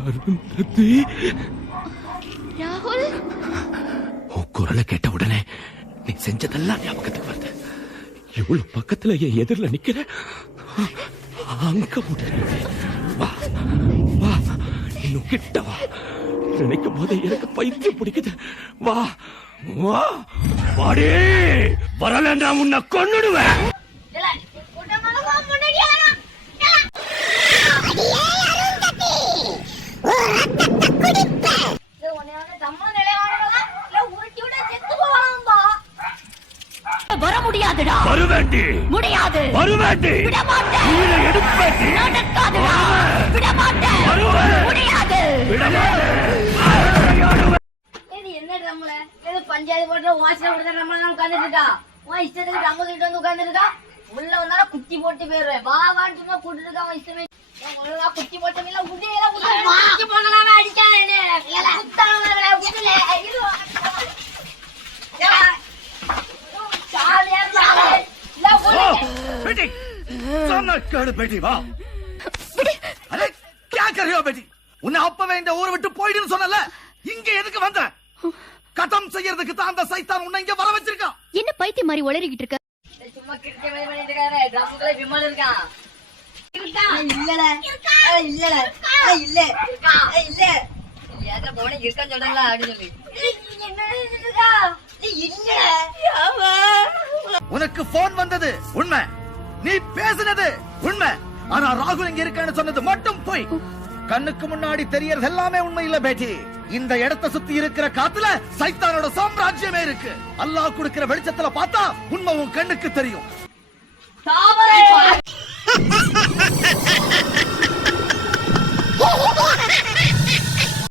அருந்ததி ராகுல். உன் குரலை கேட்ட உடனே நீ செஞ்சதெல்லாம் ஞாபகத்துக்கு வருது. இவ்வளவு பக்கத்துல என் எதிரில் நிக்கிற. அங்க வா வா இன்னும் கிட்ட வா. நினைக்கும் போதே எனக்கு பைத்தியம் பிடிக்குது. வா வா. வாடி வரலன்றா உன்னை கொன்னுடுவேன். வர முடியாதுடா வருவேண்டி. முடியாது. வருவேண்டி. விட மாட்டேன் கீழே எடுப்பேண்டி. நடக்காதுடா. விட மாட்டேன் வருவேன். முடியாது. இது என்ன ட்ரம்ல இது பஞ்சாயத்து போட்டு வாசல கொடுத்த ட்ரம்ல தான் உட்கார்ந்துட்டு இருக்கா உன் இஷ்டத்துக்கு ட்ரம் கிட்ட வந்து உட்கார்ந்துருக்கா உள்ள வந்தாலும் குத்தி போட்டு போயிருவேன். வா வான்னு சும்மா கூட்டிட்டு இருக்கா உன் இஷ்டமே. ஒழுங்கா குட்டி எல்லாம் बेटी सामने कर बेटी வா அரே क्या कर रही हो बेटी உன்னை அப்பவே இந்த ஊரை விட்டு போயிடுன்னு சொன்னல இங்க எதுக்கு வந்த கதம் செய்யறதுக்கு தான் அந்த சைத்தான் உன்னை இங்க வர வச்சிருக்கான் என்ன பைத்தியம் மாதிரி உளறிக்கிட்டு இருக்க சும்மா கிரிக்கெட் மாதிரி பண்ணிட்டு இருக்காரு ட்ரம்குள்ள விமல் இருக்கான் இல்லல இல்லல இல்ல இல்ல ஏதோ போன இருக்கான்னு சொல்றல அப்படின்னு சொல்லி உனக்கு போன் வந்தது. உண்மை. நீ பேசினது. உண்மை. ஆனா ராகுல் இங்க இருக்கான்னு சொன்னது மட்டும் போய். கண்ணுக்கு முன்னாடி தெரியறது எல்லாமே உண்மை இல்ல பேட்டி. இந்த இடத்தை சுத்தி இருக்கிற காத்துல சைத்தானோட சாம்ராஜ்யமே இருக்கு. அல்லாஹ் கொடுக்கிற வெளிச்சத்துல பார்த்தா உண்மை உன் கண்ணுக்கு தெரியும். தாமரை